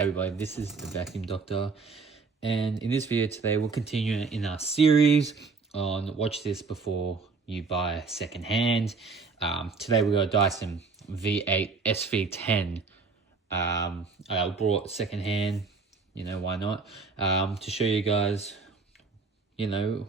Everybody, this is the Vacuum Doctor, and in this video today we'll continue in our series on watch this before you buy secondhand. Today we got a Dyson V8 SV10. I brought secondhand, why not, to show you guys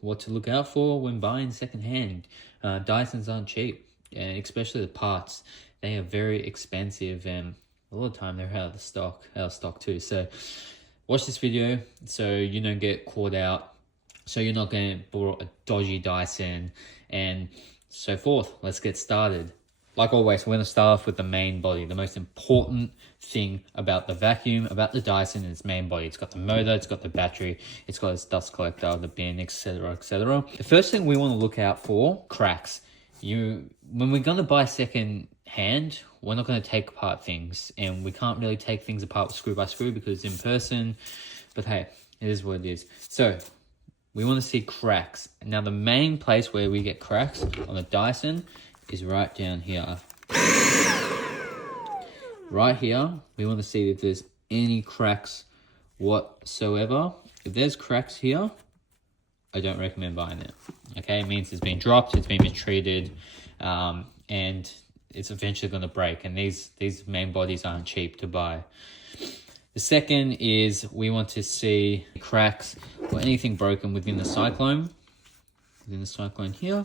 what to look out for when buying secondhand. Dysons aren't cheap, and especially the parts. They are very expensive, and a lot of the time they're out of stock too. So watch this video so you don't get caught out, so you're not going to borrow a dodgy Dyson and so forth. Let's get started. Like always, we're going to start off with the main body. The most important thing about the vacuum, about the Dyson, is its main body. It's got the motor, it's got the battery, it's got its dust collector, the bin, etc, etc. The first thing we want to look out for, cracks. When we're going to buy second hand, we're not going to take apart things, and we can't really take things apart screw by screw because it's in person, but hey, it is what it is. So we want to see cracks. Now the main place where we get cracks on the Dyson is right down here. Right here, we want to see if there's any cracks whatsoever. If there's cracks here, I don't recommend buying it. Okay, it means it's been dropped, it's been mistreated, and it's eventually going to break. And these main bodies aren't cheap to buy. The second is we want to see cracks or anything broken within the cyclone. Within the cyclone here.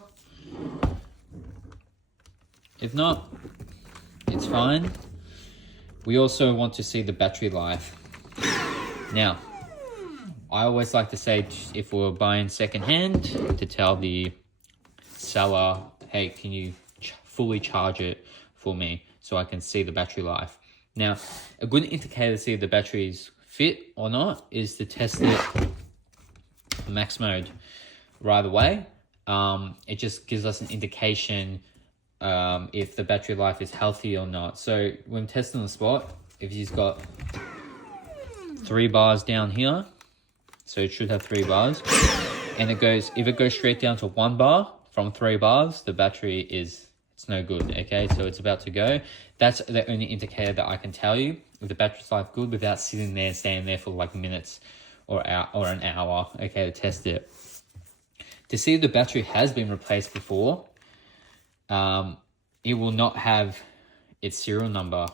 If not, it's fine. We also want to see the battery life. Now, I always like to say, if we're buying secondhand, to tell the seller, hey, can you fully charge it for me so I can see the battery life. Now, a good indicator to see if the battery's fit or not is to test it max mode right away. It just gives us an indication if the battery life is healthy or not. So when testing the spot, if you've got 3 bars down here, so it should have 3 bars, and if it goes straight down to 1 bar from 3 bars, the battery it's no good. Okay, so it's about to go. That's the only indicator that I can tell you if the battery's life good without sitting there, standing there for like minutes or an hour, okay, to test it. To see if the battery has been replaced before, it will not have its serial number.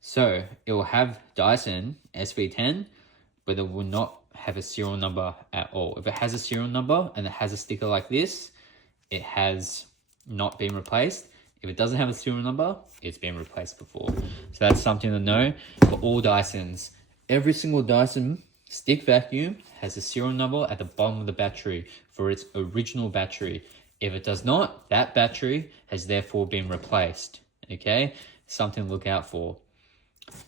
So it will have Dyson SV10, but it will not have a serial number at all. If it has a serial number and it has a sticker like this, it has not been replaced. If it doesn't have a serial number, it's been replaced before. So that's something to know for all Dysons. Every single Dyson stick vacuum has a serial number at the bottom of the battery for its original battery. If it does not, that battery has therefore been replaced. Okay, something to look out for.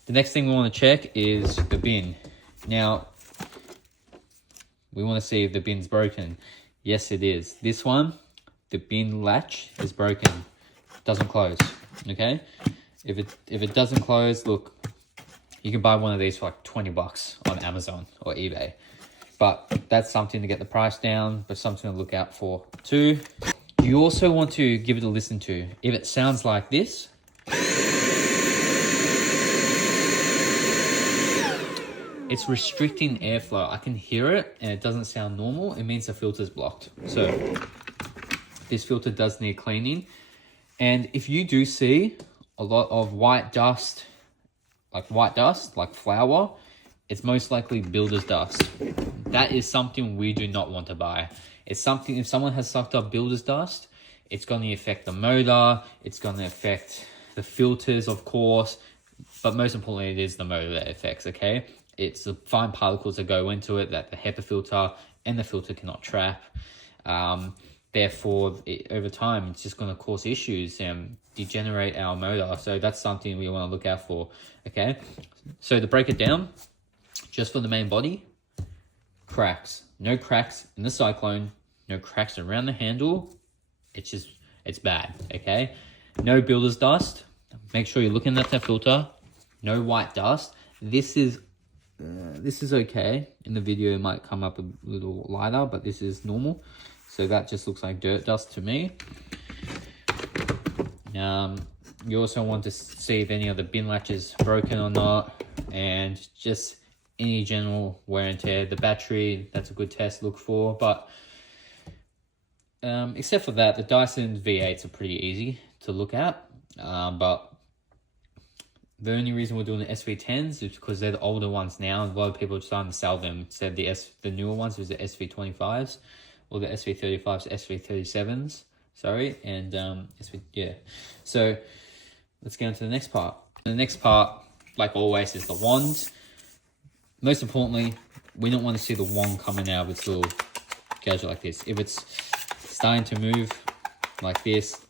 The next thing we want to check is the bin. Now, we want to see if the bin's broken. Yes, it is. This one, the bin latch is broken. Doesn't close. Okay, if it doesn't close, look, you can buy one of these for like 20 bucks on Amazon or eBay. But that's something to get the price down, but something to look out for too. You also want to give it a listen to. If it sounds like this, it's restricting airflow. I can hear it and it doesn't sound normal. It means the filter's blocked. So this filter does need cleaning. And if you do see a lot of white dust, like flour, it's most likely builder's dust. That is something we do not want to buy. It's something, if someone has sucked up builder's dust, it's going to affect the motor, it's going to affect the filters, of course, but most importantly, it is the motor that affects, okay? It's the fine particles that go into it that the HEPA filter and the filter cannot trap. Therefore, over time, it's just going to cause issues and degenerate our motor. So that's something we want to look out for, okay? So to break it down, just for the main body, cracks. No cracks in the cyclone, no cracks around the handle. It's bad, okay? No builder's dust. Make sure you're looking at that filter. No white dust. This is okay. In the video, it might come up a little lighter, but this is normal. So that just looks like dirt dust to me. You also want to see if any of the bin latches broken or not. and just any general wear and tear. The battery, that's a good test to look for, but except for that, the Dyson V8s are pretty easy to look at, but the only reason we're doing the SV10s is because they're the older ones now. A lot of people are starting to sell them. Instead, the newer ones was the SV25s, or the SV35s, SV37s. Sorry, and yeah. So let's get on to the next part. The next part, like always, is the wand. Most importantly, we don't want to see the wand coming out with little gadget like this. If it's starting to move like this,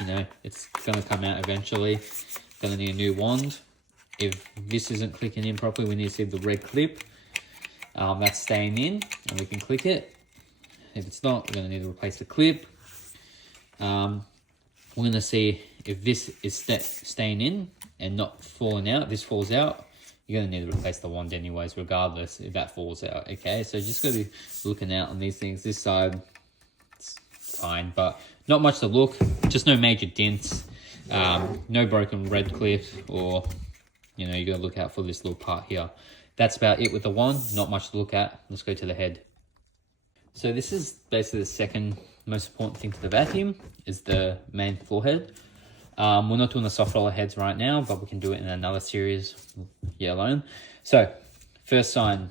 you know, it's gonna come out eventually. Gonna need a new wand. If this isn't clicking in properly, we need to see the red clip. That's staying in, and we can click it. If it's not, we're gonna need to replace the clip. We're gonna see if this is staying in and not falling out. If this falls out, you're gonna need to replace the wand anyways, regardless if that falls out. Okay, so just gotta be looking out on these things. This side, it's fine, but not much to look. Just no major dents. No broken red clip, or you know, you gotta look out for this little part here. That's about it with the wand. Not much to look at. Let's go to the head. So this is basically the second most important thing to the vacuum, is the main floor head. We're not doing the soft roller heads right now, but we can do it in another series here alone. So first sign,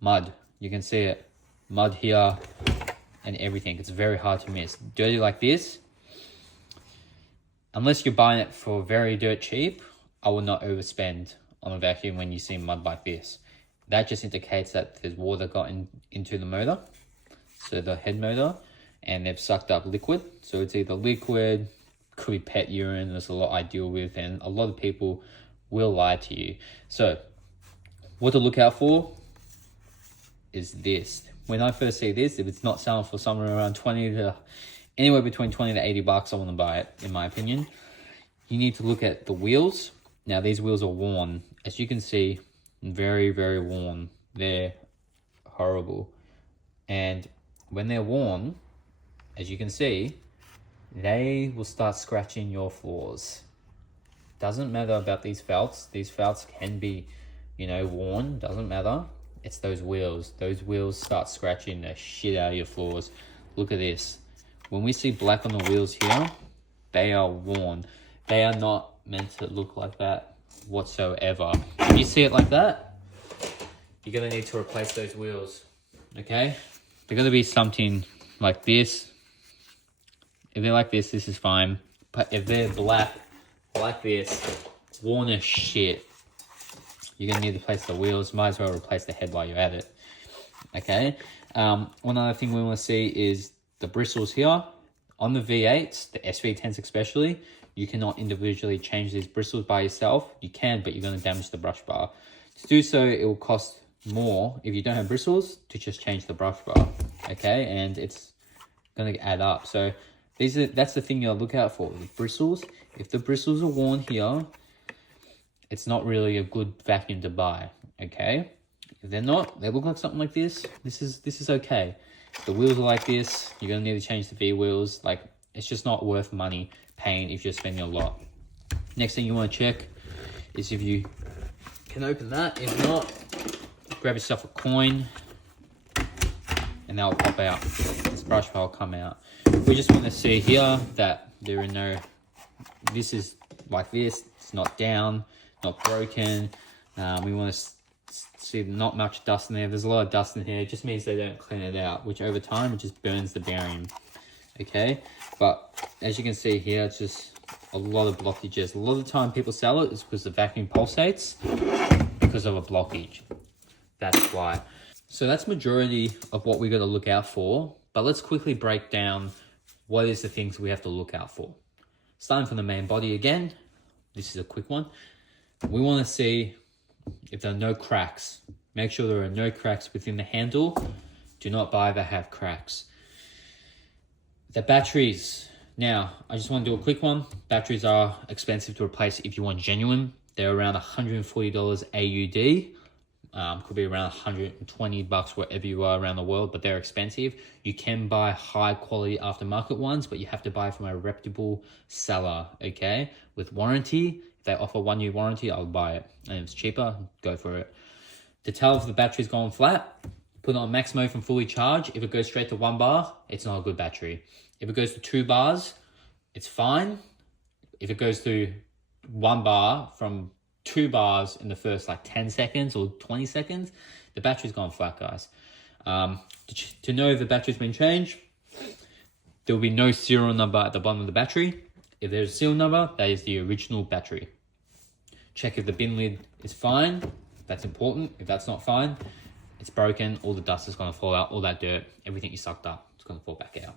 mud. You can see it, mud here and everything. It's very hard to miss. Dirty like this, unless you're buying it for very dirt cheap, I will not overspend on a vacuum when you see mud like this. That just indicates that there's water got into the motor, so the head motor, and they've sucked up liquid. So it's either liquid, could be pet urine. There's a lot I deal with, and a lot of people will lie to you. So what to look out for is this. When I first see this, if it's not selling for somewhere around anywhere between 20 to 80 bucks, I want to buy it, in my opinion. You need to look at the wheels. Now, these wheels are worn. As you can see, very, very worn. They're horrible. And when they're worn, as you can see, they will start scratching your floors. Doesn't matter about these felts. These felts can be, you know, worn. Doesn't matter. It's those wheels. Those wheels start scratching the shit out of your floors. Look at this. When we see black on the wheels here, they are worn. They are not meant to look like that whatsoever. If you see it like that, you're going to need to replace those wheels, okay? They're going to be something like this. If they're like this, this is fine. But if they're black, like this, worn as shit, you're going to need to replace the wheels. Might as well replace the head while you're at it, okay? One other thing we want to see is the bristles here. On the V8s, the SV10s especially, you cannot individually change these bristles by yourself. You can, but you're going to damage the brush bar. To do so, it will cost more if you don't have bristles to just change the brush bar, okay? And it's going to add up. So that's the thing you'll look out for, the bristles. If the bristles are worn here, it's not really a good vacuum to buy, okay? If they're not, they look like something like this. This is okay. If the wheels are like this, you're going to need to change the V wheels. Like, it's just not worth money paying if you're spending a lot. Next thing you want to check is if you can open that. If not, grab yourself a coin and that'll pop out. This brush bar will come out. We just want to see here that there are no, this is like this, it's not down, not broken. We want to see not much dust in there. There's a lot of dust in here. It just means they don't clean it out, which over time it just burns the bearing, okay? But as you can see here, it's just a lot of blockages. A lot of the time people sell it is because the vacuum pulsates because of a blockage. That's why. So that's majority of what we got to look out for, but let's quickly break down what is the things we have to look out for. Starting from the main body again, this is a quick one. We want to see if there are no cracks. Make sure there are no cracks within the handle. Do not buy that have cracks. The batteries. Now, I just want to do a quick one. Batteries are expensive to replace if you want genuine. They're around $140 AUD. Could be around 120 bucks wherever you are around the world, but they're expensive. You can buy high quality aftermarket ones, but you have to buy from a reputable seller, okay? With warranty. they offer 1 year warranty, I'll buy it. And if it's cheaper, go for it. To tell if the battery's gone flat, put it on max mode from fully charged. If it goes straight to 1 bar, it's not a good battery. If it goes to 2 bars, it's fine. If it goes to 1 bar from 2 bars in the first like 10 seconds or 20 seconds, the battery's gone flat, guys. To know if the battery's been changed, there will be no serial number at the bottom of the battery. If there's a serial number, that is the original battery. Check if the bin lid is fine. That's important. If that's not fine, it's broken. All the dust is going to fall out. All that dirt, everything you sucked up, it's going to fall back out.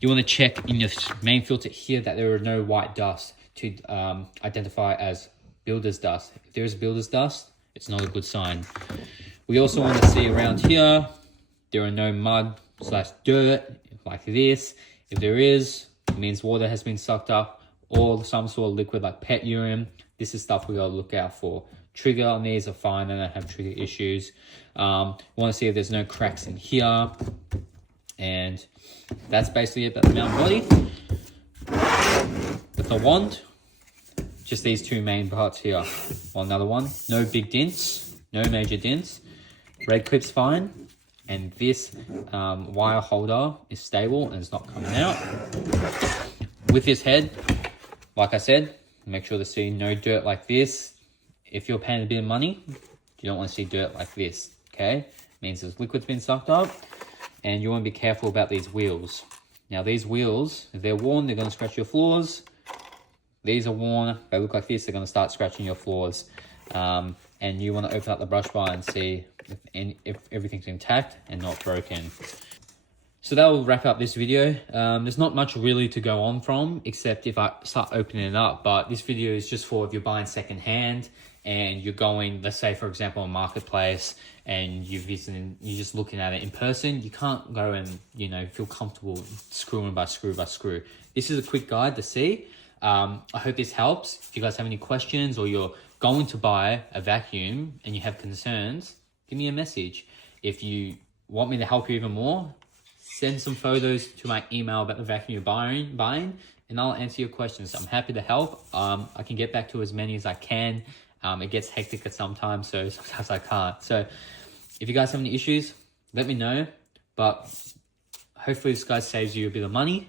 You want to check in your main filter here that there are no white dust to identify as builder's dust. If there is builder's dust, it's not a good sign. We also want to see around here, there are no mud / dirt like this. If there is, it means water has been sucked up or some sort of liquid like pet urine. This is stuff we got to look out for. Trigger on these are fine, they don't have trigger issues. Want to see if there's no cracks in here. And that's basically it about the mount body. With the wand, just these 2 main parts here. Well, another one, no big dents, no major dents. Red clip's fine. And this wire holder is stable and it's not coming out. With this head, like I said, make sure to see no dirt like this. If you're paying a bit of money, you don't want to see dirt like this, okay? It means this liquid's been sucked up. And you want to be careful about these wheels. Now these wheels, if they're worn, they're going to scratch your floors. These are worn, they look like this, they're going to start scratching your floors. And you want to open up the brush bar and see if everything's intact and not broken. So that will wrap up this video. There's not much really to go on from, except if I start opening it up. But this video is just for if you're buying secondhand and you're going, let's say for example, a marketplace and you're just looking at it in person. You can't go and, you know, feel comfortable screwing by screw by screw. This is a quick guide to see. I hope this helps. If you guys have any questions or you're going to buy a vacuum and you have concerns, give me a message. If you want me to help you even more, send some photos to my email about the vacuum you're buying, and I'll answer your questions. I'm happy to help. I can get back to as many as I can. It gets hectic at sometimes, so sometimes I can't. So if you guys have any issues, let me know. But hopefully this guide saves you a bit of money.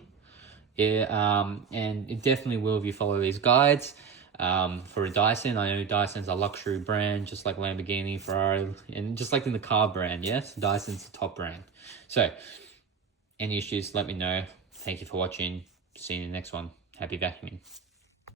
And it definitely will if you follow these guides. For a Dyson, I know Dyson's a luxury brand, just like Lamborghini, Ferrari, and just like in the car brand, yes? Dyson's the top brand. So any issues, let me know. Thank you for watching. See you in the next one. Happy vacuuming.